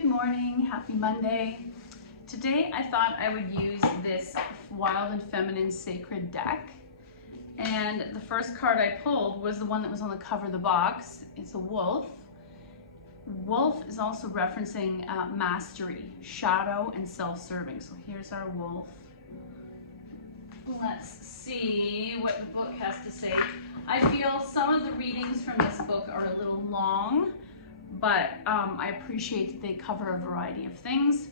Good morning, happy Monday. Today I thought I would use this Wild and Feminine Sacred deck. And the first card I pulled was the one that was on the cover of the box. It's a wolf. Wolf is also referencing mastery, shadow, and self-serving. So here's our wolf. Let's see what the book has to say. I feel some of the readings from this book are a little long, but I appreciate that they cover a variety of things.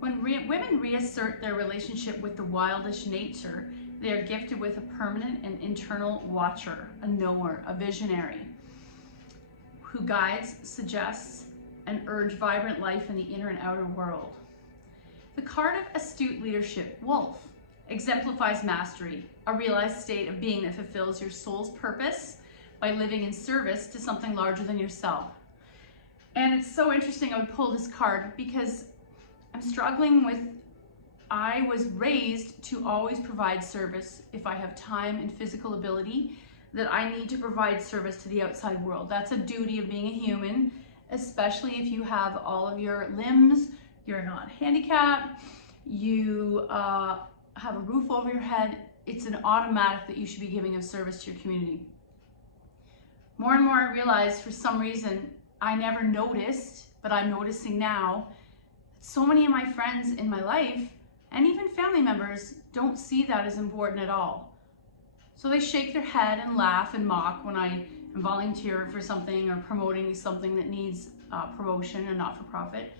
When women reassert their relationship with the wildish nature, they are gifted with a permanent and internal watcher, a knower, a visionary, who guides, suggests, and urge vibrant life in the inner and outer world. The card of astute leadership, wolf, exemplifies mastery, a realized state of being that fulfills your soul's purpose by living in service to something larger than yourself. And it's so interesting I would pull this card because I'm struggling with, I was raised to always provide service if I have time and physical ability, that I need to provide service to the outside world. That's a duty of being a human, especially if you have all of your limbs, you're not handicapped, you have a roof over your head. It's an automatic that you should be giving a service to your community. More and more I realize for some reason I never noticed, but I'm noticing now, so many of my friends in my life and even family members don't see that as important at all. So they shake their head and laugh and mock when I am volunteering for something or promoting something that needs promotion and not-for-profit.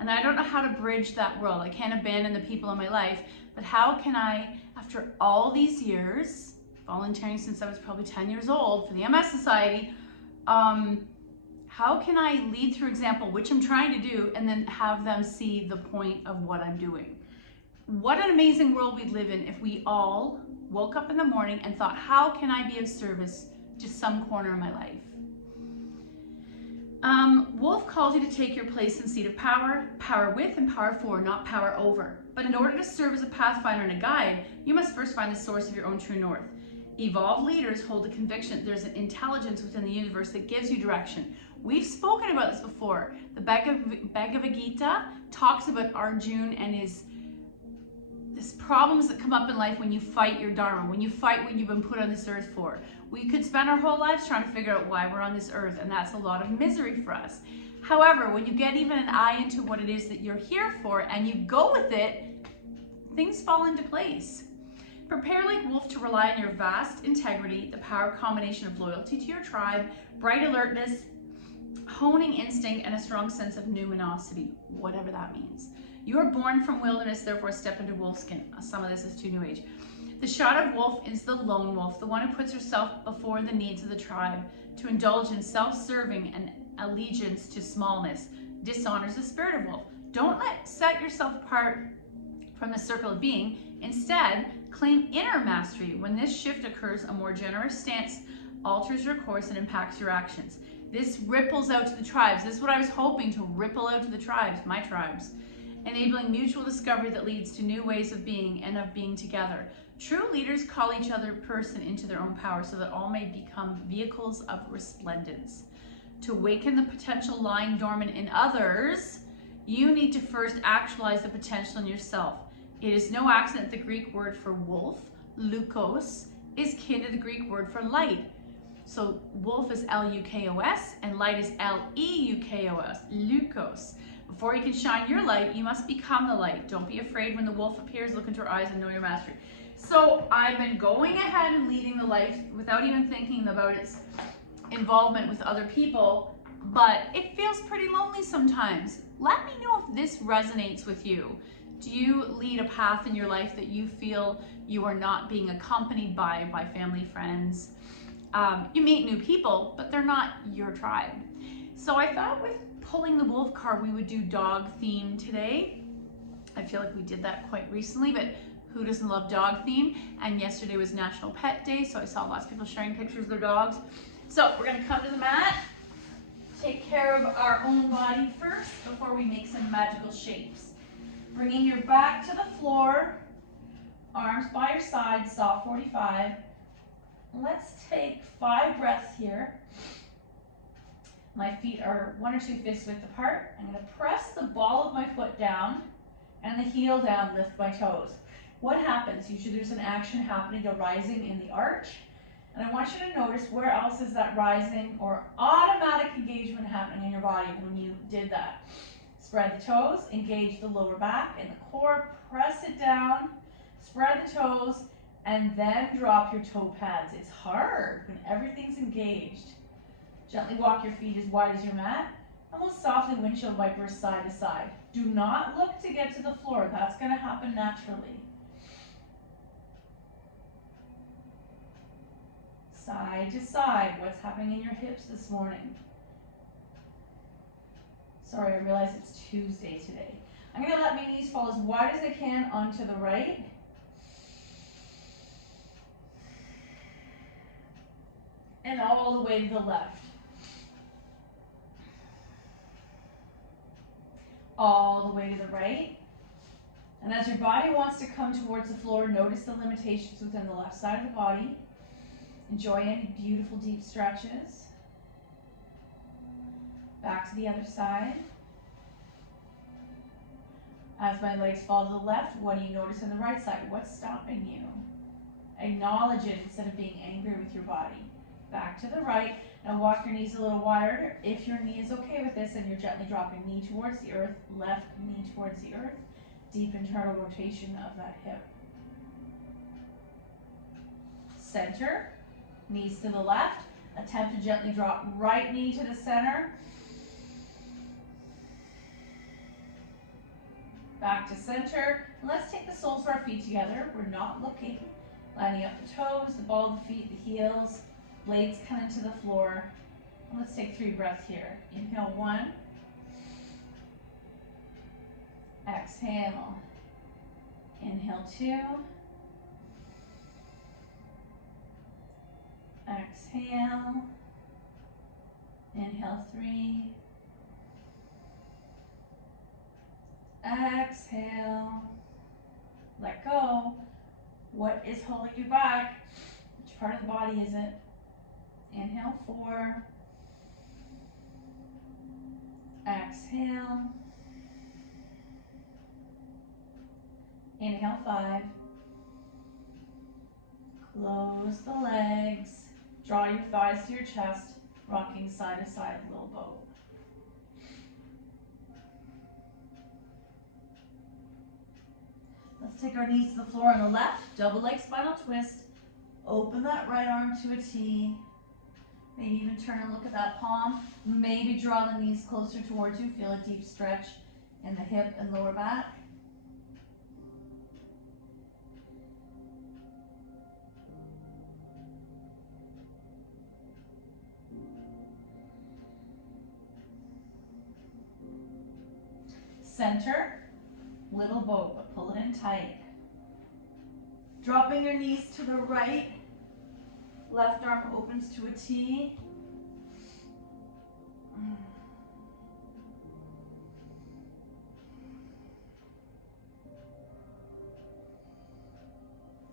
And I don't know how to bridge that world. I can't abandon the people in my life, but how can I, after all these years, volunteering since I was probably 10 years old for the MS Society, how can I lead through example, which I'm trying to do, and then have them see the point of what I'm doing? What an amazing world we'd live in if we all woke up in the morning and thought, how can I be of service to some corner of my life? Wolf calls you to take your place and seat of power, power with and power for, not power over. But in order to serve as a pathfinder and a guide, you must first find the source of your own true north. Evolved leaders hold the conviction that there's an intelligence within the universe that gives you direction. We've spoken about this before. The Bhagavad Gita talks about Arjuna and his problems that come up in life when you fight your dharma, when you fight what you've been put on this earth for. We could spend our whole lives trying to figure out why we're on this earth, and that's a lot of misery for us. However, when you get even an eye into what it is that you're here for and you go with it, things fall into place. Prepare like wolf to rely on your vast integrity, the power combination of loyalty to your tribe, bright alertness, honing instinct, and a strong sense of numinosity, whatever that means. You are born from wilderness, therefore step into wolfskin. Some of this is too new age. The shadow wolf is the lone wolf, the one who puts herself before the needs of the tribe, to indulge in self-serving and allegiance to smallness, dishonors the spirit of wolf. Don't set yourself apart from the circle of being. Instead, claim inner mastery. When this shift occurs, a more generous stance alters your course and impacts your actions. This ripples out to the tribes. This is what I was hoping to ripple out to the tribes, my tribes, enabling mutual discovery that leads to new ways of being and of being together. True leaders call each other person into their own power so that all may become vehicles of resplendence. To awaken the potential lying dormant in others, you need to first actualize the potential in yourself. It is no accident the Greek word for wolf, lukos, is kin to the Greek word for light. So wolf is L-U-K-O-S and light is L-E-U-K-O-S, lukos. Before you can shine your light, you must become the light. Don't be afraid when the wolf appears. Look into her eyes and know your mastery. So I've been going ahead and leading the life without even thinking about its involvement with other people, but it feels pretty lonely sometimes. Let me know if this resonates with you. Do you lead a path in your life that you feel you are not being accompanied by family, friends? You meet new people, but they're not your tribe. So I thought with pulling the wolf card, we would do dog theme today. I feel like we did that quite recently, but who doesn't love dog theme? And yesterday was National Pet Day, so I saw lots of people sharing pictures of their dogs. So we're gonna come to the mat, take care of our own body first before we make some magical shapes. Bringing your back to the floor, arms by your side, saw 45. Let's take 5 breaths here. My feet are 1 or 2 fists width apart. I'm going to press the ball of my foot down and the heel down, lift my toes. What happens? Usually there's an action happening, a rising in the arch. And I want you to notice where else is that rising or automatic engagement happening in your body when you did that. Spread the toes, engage the lower back and the core, press it down, spread the toes, and then drop your toe pads. It's hard when everything's engaged. Gently walk your feet as wide as your mat, and we'll softly windshield wipers side to side. Do not look to get to the floor. That's going to happen naturally. Side to side. What's happening in your hips this morning? Sorry, I realize it's Tuesday today. I'm going to let my knees fall as wide as I can onto the right. And all the way to the left. All the way to the right. And as your body wants to come towards the floor, notice the limitations within the left side of the body. Enjoy any beautiful deep stretches. Back to the other side. As my legs fall to the left, what do you notice on the right side? What's stopping you? Acknowledge it instead of being angry with your body. Back to the right. Now walk your knees a little wider. If your knee is okay with this and you're gently dropping knee towards the earth, left knee towards the earth, deep internal rotation of that hip. Center, knees to the left. Attempt to gently drop right knee to the center. Back to center. And let's take the soles of our feet together. We're not looking. Lining up the toes, the ball of the feet, the heels. Blades come into the floor. And let's take 3 breaths here. Inhale 1. Exhale. Inhale 2. Exhale. Inhale 3. Exhale. Let go. What is holding you back? Which part of the body is it? Inhale 4. Exhale. Inhale 5. Close the legs. Draw your thighs to your chest, rocking side to side, little boat. Let's take our knees to the floor on the left, double leg spinal twist. Open that right arm to a T. Maybe even turn and look at that palm. Maybe draw the knees closer towards you. Feel a deep stretch in the hip and lower back. Center, little boat, but pull it in tight. Dropping your knees to the right. Left arm opens to a T.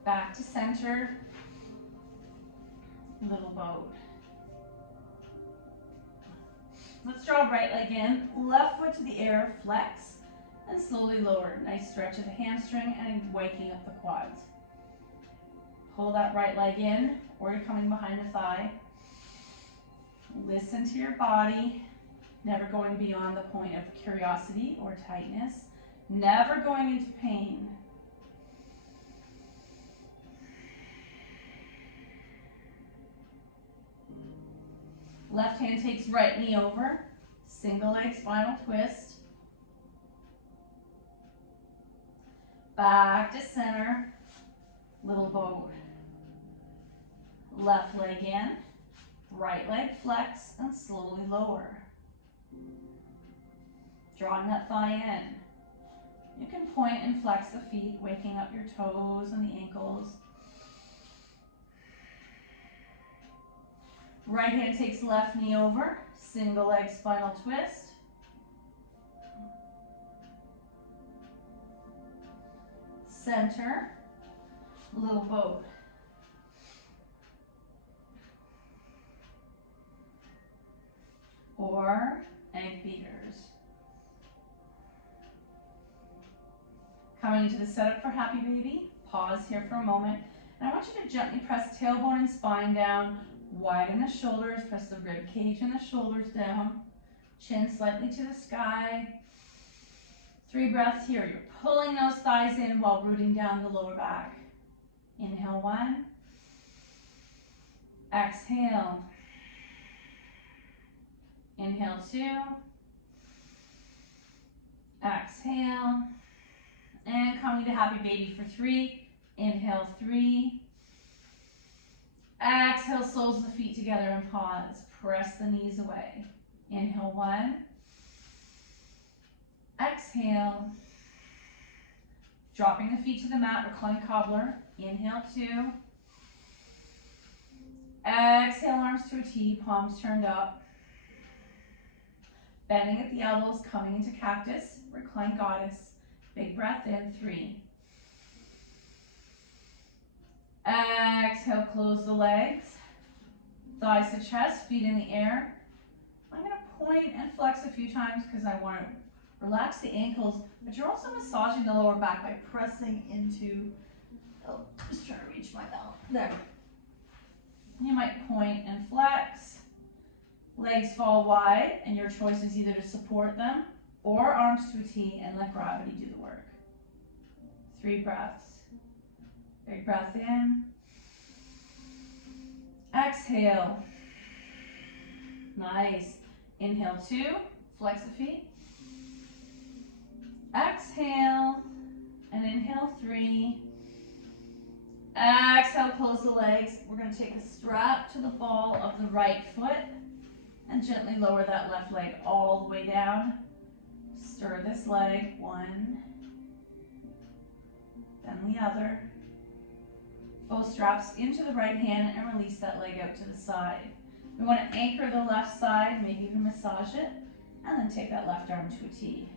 Back to center. Little boat. Let's draw right leg in. Left foot to the air, flex, and slowly lower. Nice stretch of the hamstring and waking up the quads. Pull that right leg in, or you're coming behind the thigh. Listen to your body, never going beyond the point of curiosity or tightness, never going into pain. Left hand takes right knee over, single leg spinal twist. Back to center, little boat. Left leg in, right leg flex, and slowly lower. Drawing that thigh in. You can point and flex the feet, waking up your toes and the ankles. Right hand takes left knee over, single leg spinal twist. Center, little boat. or egg beaters. Coming into the setup for Happy Baby, pause here for a moment, and I want you to gently press tailbone and spine down, widen the shoulders, press the rib cage and the shoulders down, chin slightly to the sky. 3 breaths here. You're pulling those thighs in while rooting down the lower back. Inhale 1. Exhale. Inhale 2. Exhale. And coming to Happy Baby for 3. Inhale 3. Exhale, soles of the feet together and pause. Press the knees away. Inhale 1. Exhale. Dropping the feet to the mat, recline cobbler. Inhale 2. Exhale, arms to a T, palms turned up. Bending at the elbows, coming into cactus, recline goddess. Big breath in, 3. Exhale, close the legs. Thighs to chest, feet in the air. I'm going to point and flex a few times because I want to relax the ankles, but you're also massaging the lower back by pressing into, oh, just trying to reach my belt. There. You might point and flex. Legs fall wide, and your choice is either to support them or arms to a T and let gravity do the work. 3 breaths. Big breath in. Exhale. Nice. Inhale 2, flex the feet. Exhale, and inhale 3. Exhale, close the legs. We're going to take a strap to the ball of the right foot and gently lower that left leg all the way down. Stir this leg, 1, then the other. Both straps into the right hand and release that leg out to the side. We want to anchor the left side, maybe even massage it, and then take that left arm to a T.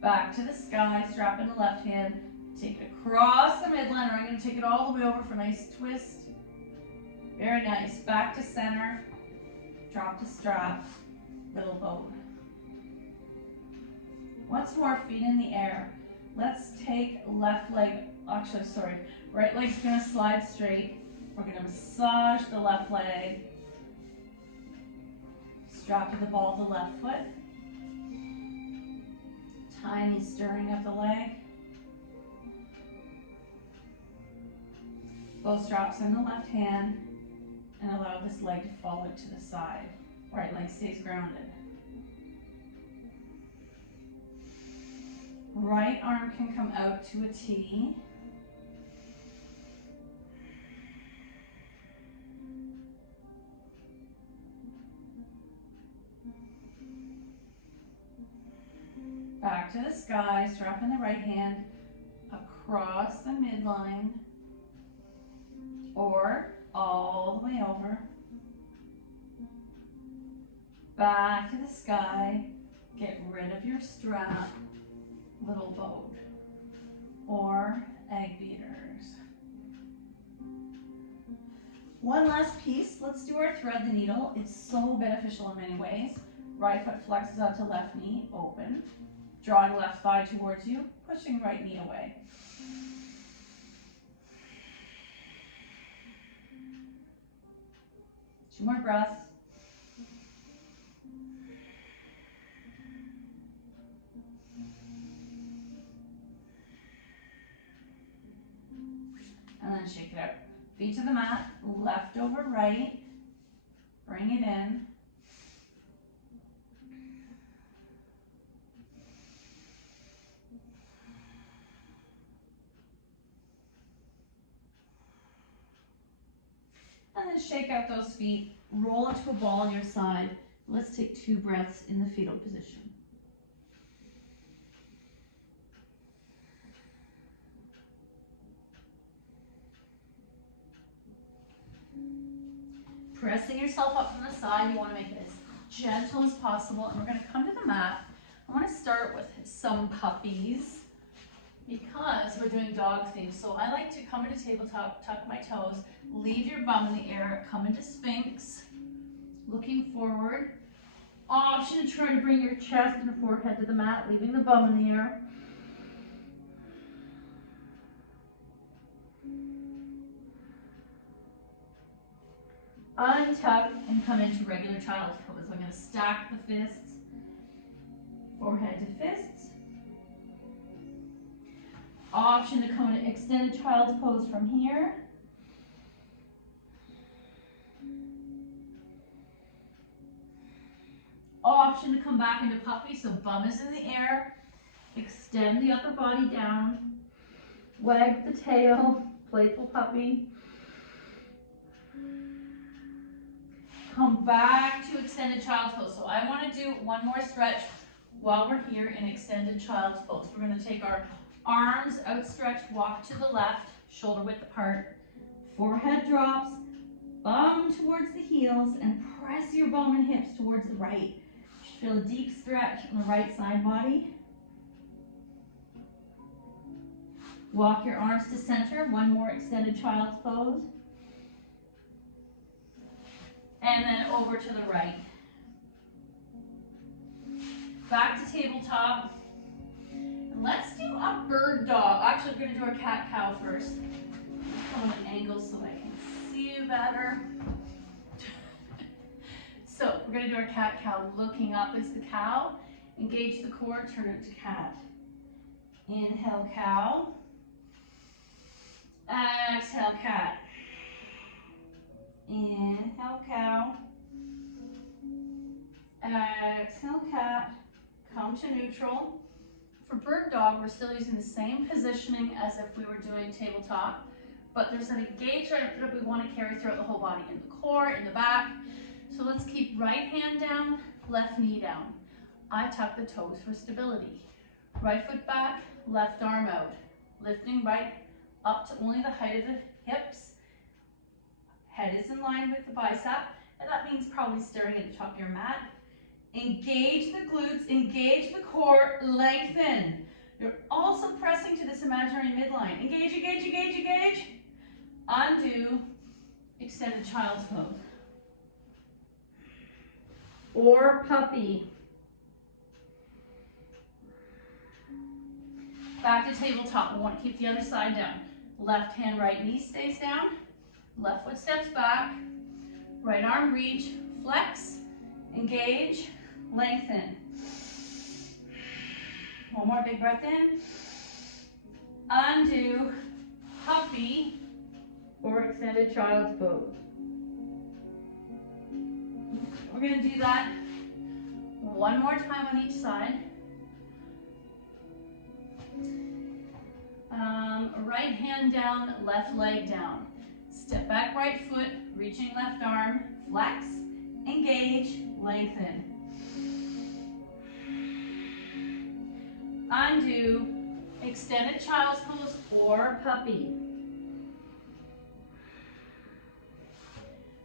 Back to the sky, strap in the left hand, take it across the midline, or I'm going to take it all the way over for a nice twist. Very nice. Back to center, drop the strap, little boat. Once more, feet in the air. Let's take left leg, actually, sorry, right leg's going to slide straight. We're going to massage the left leg. Strap to the ball of the left foot. Tiny stirring of the leg. Both straps in the left hand and allow this leg to fall out to the side. Right leg stays grounded. Right arm can come out to a T. Back to the sky, strap in the right hand, across the midline, or all the way over. Back to the sky, get rid of your strap, little boat, or egg beaters. One last piece, let's do our thread the needle. It's so beneficial in many ways. Right foot flexes out to left knee, open. Drawing left thigh towards you, pushing right knee away. Two more breaths. And then shake it out. Feet to the mat, left over right. Bring it in. And then shake out those feet, roll into a ball on your side. Let's take 2 breaths in the fetal position. Pressing yourself up from the side, you want to make it as gentle as possible. And we're going to come to the mat. I want to start with some puppies. because we're doing dog things. So I like to come into tabletop, tuck my toes, leave your bum in the air, come into Sphinx, looking forward. Option to try to bring your chest and forehead to the mat, leaving the bum in the air. Untuck and come into regular child's pose. I'm going to stack the fists, forehead to fists. Option to come into extended child's pose from here. Option to come back into puppy, so bum is in the air. Extend the upper body down. Wag the tail, playful puppy. Come back to extended child's pose. So I want to do one more stretch while we're here in extended child's pose. We're going to take our arms outstretched, walk to the left, shoulder width apart, forehead drops, bum towards the heels, and press your bum and hips towards the right. You should feel a deep stretch on the right side body. Walk your arms to center, one more extended child's pose. And then over to the right. Back to tabletop. And let's do a bird dog. Actually, we're going to do our cat-cow first. Come on an angle so I can see you better. So we're going to do our cat-cow. Looking up is the cow. Engage the core, turn it to cat. Inhale, cow. Exhale, cat. Inhale, cow. Exhale, cat. Come to neutral. For bird dog, we're still using the same positioning as if we were doing tabletop, but there's an engagement that we want to carry throughout the whole body, in the core, in the back. So let's keep right hand down, left knee down. I tuck the toes for stability. Right foot back, left arm out. Lifting right up to only the height of the hips. Head is in line with the bicep, and that means probably staring at the top of your mat. Engage the glutes, engage the core, lengthen. You're also pressing to this imaginary midline. Engage, engage, engage, engage. Undo, extended child's pose. Or puppy. Back to tabletop. We want to keep the other side down. Left hand, right knee stays down. Left foot steps back. Right arm reach, flex, engage, lengthen. One more big breath in. Undo, puppy, or extended child's pose. We're going to do that one more time on each side. Right hand down, left leg down. Step back right foot, reaching left arm, flex, engage, lengthen. Undo, extended child's pose or puppy.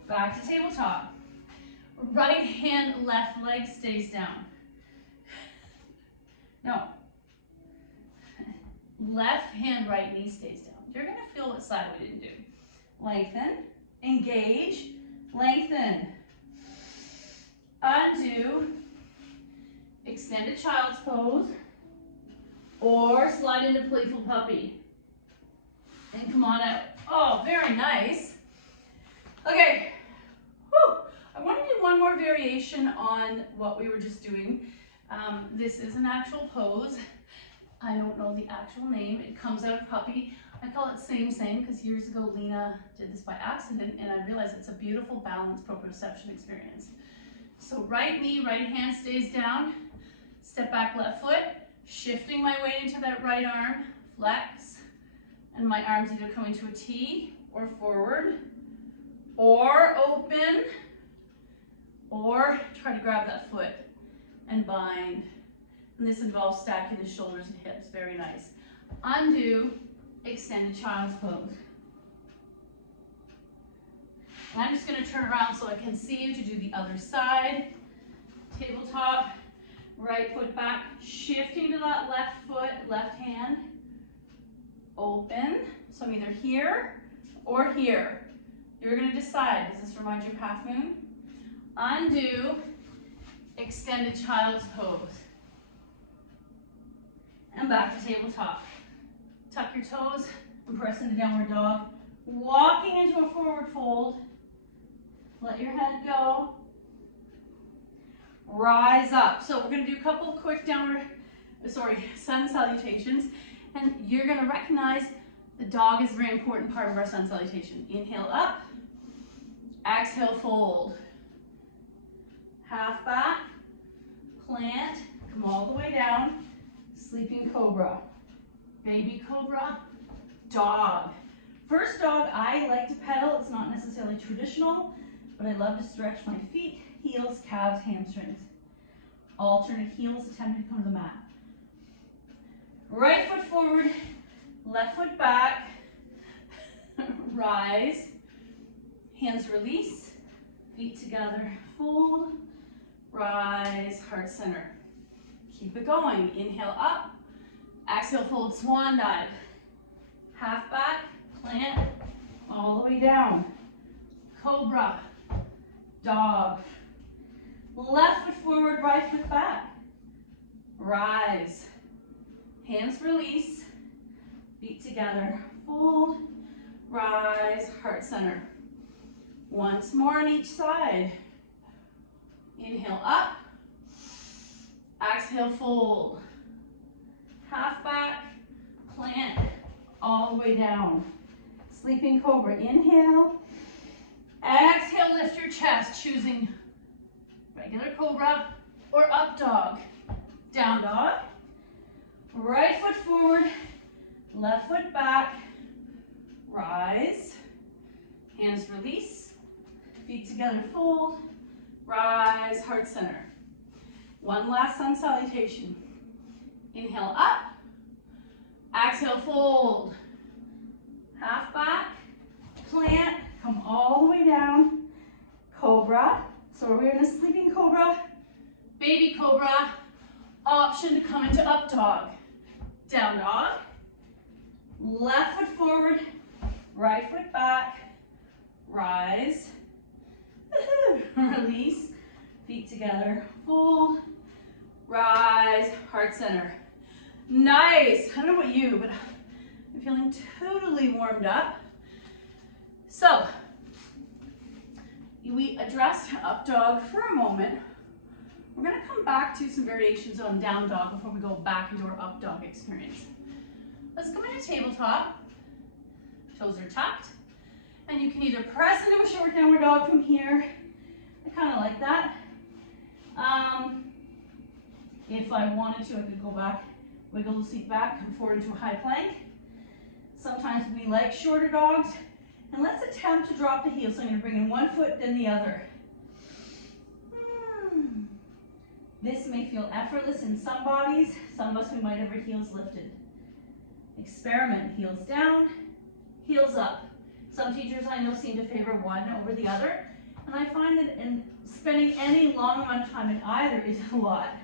Back to tabletop. Right hand, left leg stays down. No. Left hand, right knee stays down. You're going to feel what side we didn't do. Lengthen, engage, lengthen. Undo, extended child's pose, or slide into playful puppy. And come on out. Oh, very nice. Okay. Whew. I want to do one more variation on what we were just doing. This is an actual pose. I don't know the actual name. It comes out of puppy. I call it same because years ago Lena did this by accident and I realized it's a beautiful balanced proprioception experience. So right knee, right hand stays down. Step back left foot, shifting my weight into that right arm, flex, and my arms either come into a T or forward, or open, or try to grab that foot and bind. And this involves stacking the shoulders and hips, very nice. Undo, extended child's pose. And I'm just going to turn around so I can see you to do the other side. Tabletop, right foot back, shifting to that left foot, left hand, open, so I'm either here or here. You're gonna decide, does this remind you of half moon? Undo, extended child's pose. And back to tabletop. Tuck your toes and press into downward dog. Walking into a forward fold. Let your head go. Rise up. So we're gonna do a couple of quick sun salutations. And you're gonna recognize the dog is a very important part of our sun salutation. Inhale up, exhale fold. Half back, plant, come all the way down, sleeping cobra. Baby cobra, dog. First dog, I like to pedal. It's not necessarily traditional, but I love to stretch my feet, heels, calves, hamstrings. Alternate heels, attempting to come to the mat. Right foot forward, left foot back, rise, hands release, feet together, fold, rise, heart center. Keep it going. Inhale up, exhale, fold, swan dive. Half back, plant, all the way down. Cobra, dog. Left foot forward, right foot back. Rise. Hands release, feet together, fold, rise, heart center. Once more on each side. Inhale up, exhale, fold. Half back, plant, all the way down. Sleeping cobra, inhale. Exhale, lift your chest, choosing regular cobra or up dog. Down dog. Right foot forward, left foot back, rise, hands release, feet together, fold, rise, heart center. One last sun salutation. Inhale up, exhale, fold, half back, plant, come all the way down, cobra. So we're in a sleeping cobra, baby cobra, option to come into up dog. Down dog, left foot forward, right foot back, rise, release, feet together, fold, rise, heart center. Nice. I don't know about you, but I'm feeling totally warmed up. So, we addressed up dog for a moment. We're going to come back to some variations on down dog before we go back into our up dog experience. Let's come into tabletop. Toes are tucked. And you can either press into a short downward dog from here. I kind of like that. If I wanted to, I could go back, wiggle the seat back, come forward into a high plank. Sometimes we like shorter dogs. And let's attempt to drop the heel. So I'm going to bring in one foot, then the other. This may feel effortless in some bodies. Some of us, we might have our heels lifted. Experiment. Heels down, heels up. Some teachers I know seem to favor one over the other. And I find that in spending any long amount of time in either is a lot.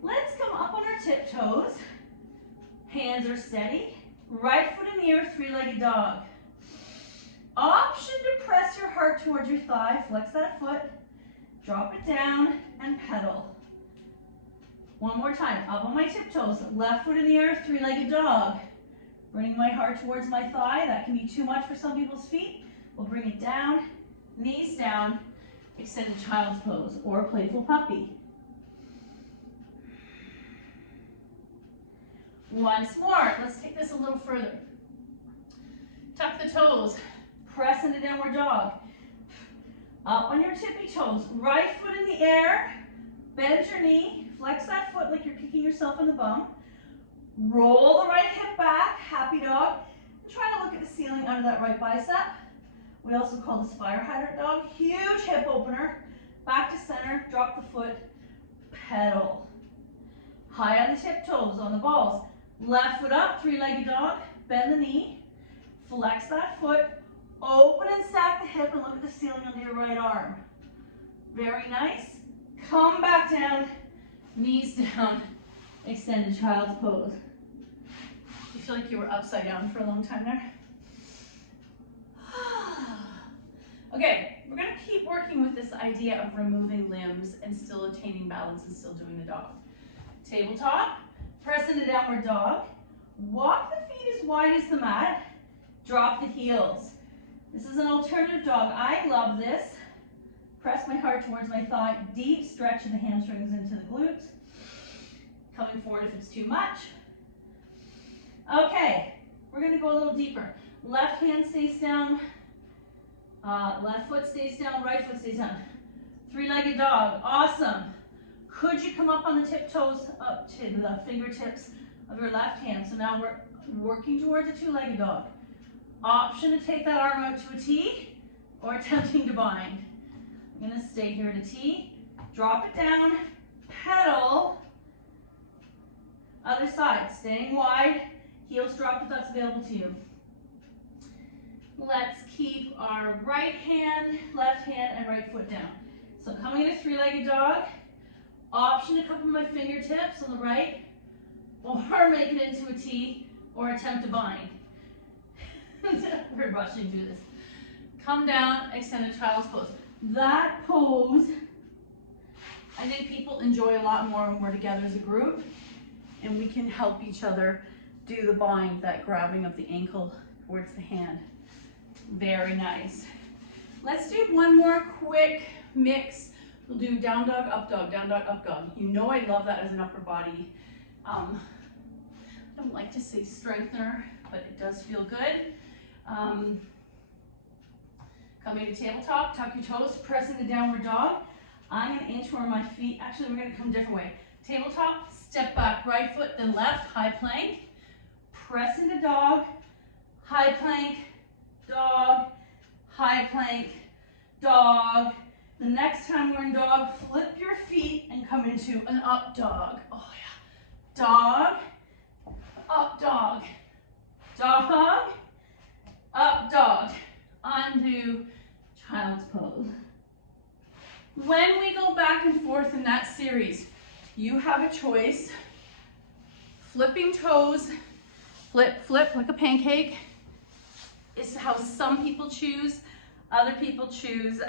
Let's come up on our tiptoes. Hands are steady. Right foot in the air, three-legged dog. Option to press your heart towards your thigh. Flex that foot. Drop it down and pedal. One more time. Up on my tiptoes. Left foot in the air, three-legged dog. Bring my heart towards my thigh. That can be too much for some people's feet. We'll bring it down. Knees down. Extended child's pose or playful puppy. Once more. Let's take this a little further. Tuck the toes. Press into downward dog. Up on your tippy toes. Right foot in the air. Bend your knee. Flex that foot like you're kicking yourself in the bum. Roll the right hip back. Happy dog. And try to look at the ceiling under that right bicep. We also call this fire hydrant dog. Huge hip opener. Back to center. Drop the foot. Pedal. High on the tiptoes on the balls. Left foot up. Three-legged dog. Bend the knee. Flex that foot. Open and stack the hip and look at the ceiling under your right arm. Very nice. Come back down. Knees down. Extended child's pose. If you feel like you were upside down for a long time there. Okay, we're gonna keep working with this idea of removing limbs and still attaining balance and still doing the dog. Tabletop, press into downward dog. Walk the feet as wide as the mat. Drop the heels. This is an alternative dog. I love this. Press my heart towards my thigh. Deep stretch of the hamstrings into the glutes. Coming forward if it's too much. Okay, we're gonna go a little deeper. Left hand stays down. Left foot stays down, right foot stays down. Three-legged dog, awesome. Could you come up on the tiptoes up to the fingertips of your left hand? So now we're working towards a two-legged dog. Option to take that arm out to a T or attempting to bind. I'm gonna stay here at a T, drop it down, pedal, other side, staying wide, heels drop if that's available to you. Let's keep our right hand, left hand, and right foot down. So coming in a three-legged dog, option to cup my fingertips on the right, or make it into a T, or attempt to bind. We're rushing through this. Come down, extended child's pose. That pose, I think people enjoy a lot more when we're together as a group, and we can help each other do the bind, that grabbing of the ankle towards the hand. Very nice. Let's do one more quick mix. We'll do down dog, up dog, down dog, up dog. You know I love that as an upper body. I don't like to say strengthener, but it does feel good. Coming to tabletop, tuck your toes, press into downward dog. I'm gonna inch where my feet, actually we're gonna come a different way. Tabletop, step back, right foot, then left, high plank. Press into dog, high plank, dog, high plank, dog. The next time we're in dog, flip your feet and come into an up dog. Oh yeah. Dog, up dog, dog, up dog. Undo child's pose. When we go back and forth in that series, you have a choice. Flipping toes, flip, flip like a pancake is how some people choose. Other people choose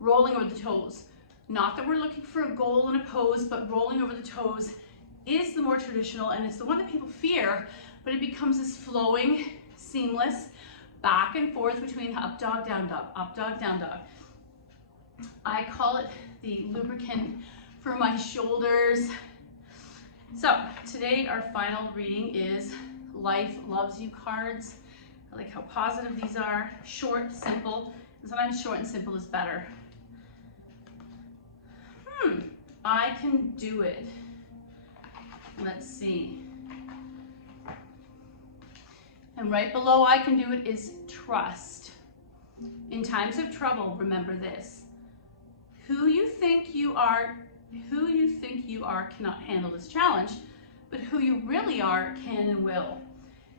rolling over the toes. Not that we're looking for a goal in a pose, but rolling over the toes is the more traditional, and it's the one that people fear, but it becomes this flowing, seamless, back and forth between up dog, down dog, up dog, down dog. I call it the lubricant for my shoulders. So today our final reading is Life Loves You cards. I like how positive these are, short, simple, and sometimes short and simple is better. I can do it. Let's see. And right below I can do it is trust. In times of trouble, remember this. Who you think you are cannot handle this challenge, but who you really are can and will.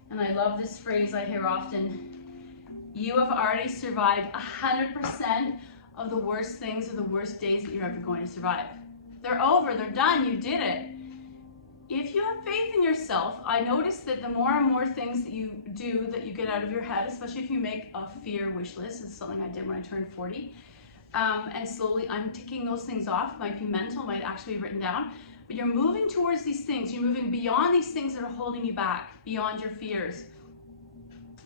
And I love this phrase I hear often. You have already survived 100% of the worst things or the worst days that you're ever going to survive. They're over, they're done, you did it. If you have faith in yourself, I notice that the more and more things that you do that you get out of your head, especially if you make a fear wish list, this is something I did when I turned 40, and slowly I'm ticking those things off. Might be mental, might actually be written down, but you're moving towards these things. You're moving beyond these things that are holding you back, beyond your fears.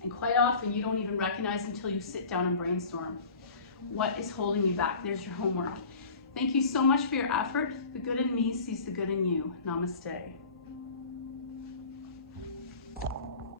And quite often you don't even recognize until you sit down and brainstorm. What is holding you back? There's your homework. Thank you so much for your effort. The good in me sees the good in you. Namaste.